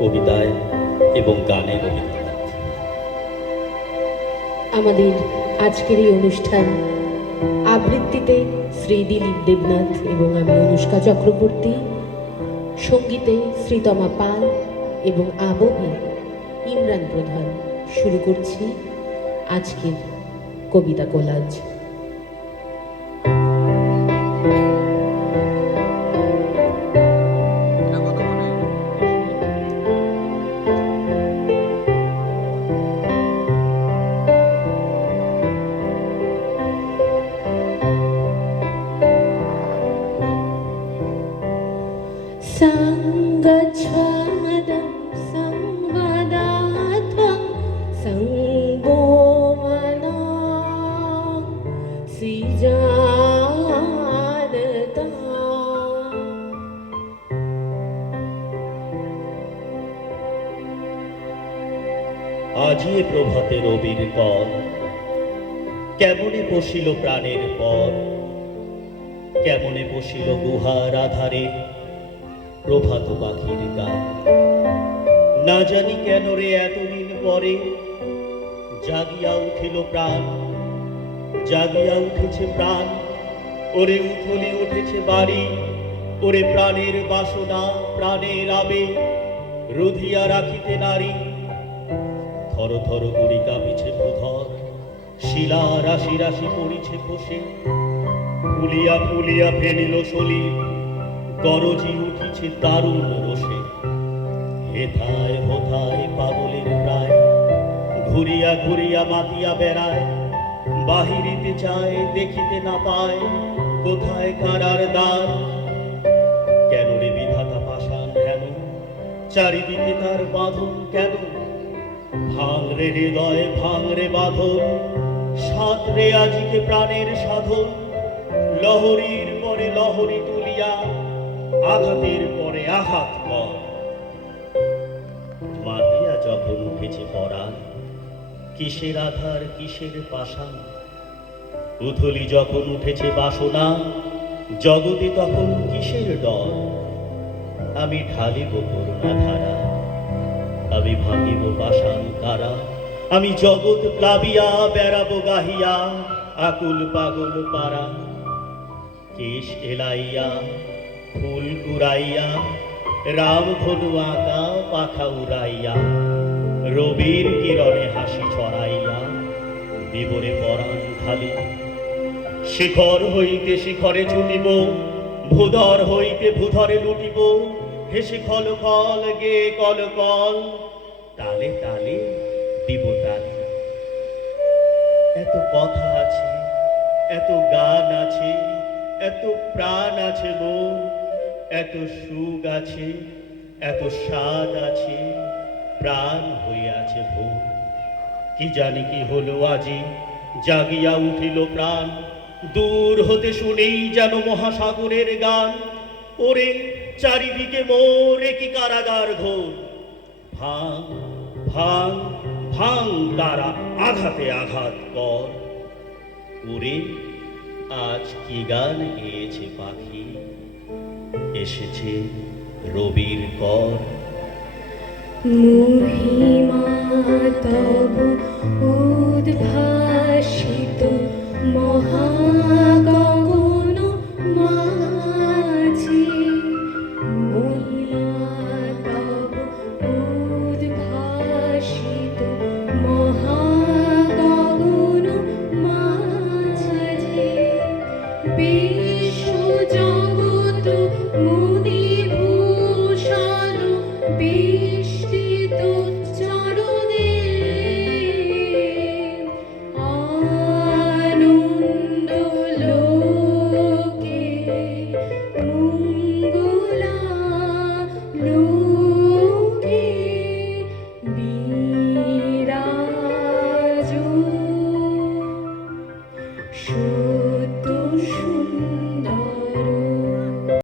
কবিতায় এবং গানে রবীন্দ্রনাথ আমাদের আজকের এই অনুষ্ঠান আবৃত্তিতে শ্রী দিলীপ দেবনাথ এবং আমি অনুষ্কা চক্রবর্তী, সঙ্গীতে শ্রীতমা পাল এবং আবহে ইমরান প্রধান। শুরু করছি আজকের কবিতা কোলাজ। सङ्गच्छादं संवदात्वं सङ्गो मना सिजानता আজি এ প্রভাতে রবির পর কেমনে বসিল প্রাণের পর কেমনে বসিল গুহার আধারে প্রভাত পাখির গান না জানি কেন রে এতদিন পরে জাগিয়া উঠিল প্রাণ, জাগিয়া উঠেছে প্রাণ। ওরে উথলি উঠেছে বাড়ি, ওরে প্রাণের বাসনা, প্রাণের আবেগ। রুধিয়া রাখিতে নারী, থর থর করি কাঁপিছে ভূধর শিলা রাশি রাশি পড়িছে বসে ফুলিয়া ফুলিয়া ফেলিল সলি গরজি উঠিছে দারুণ রোষে। হেথায় হোথায় পাগলের প্রায়। ঘুরিয়া ঘুরিয়া মাতিয়া বেড়ায়। বাহিরিতে চায়, দেখিতে না পায়, কোথায় কারার দ্বার? কেন রে বিধাতা পাষাণ হেন? চারিদিকে তার বাঁধন কেন? ভাঙরে হৃদয় ভাঙরে বাঁধন। সাঁতরে আজিকে প্রাণের সাধন। লহরীর পরে লহরী তুলিয়া আঘাতের পরে আঘাত কর মাতিয়া যখন উঠেছে পরাণ কিসের আধার, কিসের পাষাণ? উথলি যখন উঠেছে বাসনা, জগতে তখন কিসের ডর? আমি ঢালিব করুণা ধারা আমি ভাঙিব পাষাণ কারা আমি জগৎ প্লাবিয়া, বেড়াবো গাহিয়া, আকুল পাগল পারা। কেশ এলাইয়া ফুল কুড়াইয়া রাম ধনু আঁকা, পাখা উড়াইয়া, রবির কিরণে হাসি ছড়াইয়া, বিবরে পরাণ খালি শিখর হইতে শিখরে ছুটিব ভূধর হইতে ভূধরে লুটিব হেসে খল খল গে কল কল, তালে তালে দিব তালে এত কথা আছে, এত গান আছে, এত প্রাণ আছে মন এত সুখ আছে, এত স্বাদ আছে, প্রাণ হয়ে আছে ভোর। কি জানি কি হলো আজি, জাগিয়া উঠিল প্রাণ। দূর হতে শুনেই যেন মহাসাগরের গান। ওরে চারিদিকে মোরে কি কারাগার ঘোর। ভাঙ ভাঙ ভাঙ তারা আঘাতে আঘাত কর। ওরে, আজ কি গান গেয়েছে পাখি? এসেছে রবির কর। মহিমা তব উদ্ভাসিত মহাগগন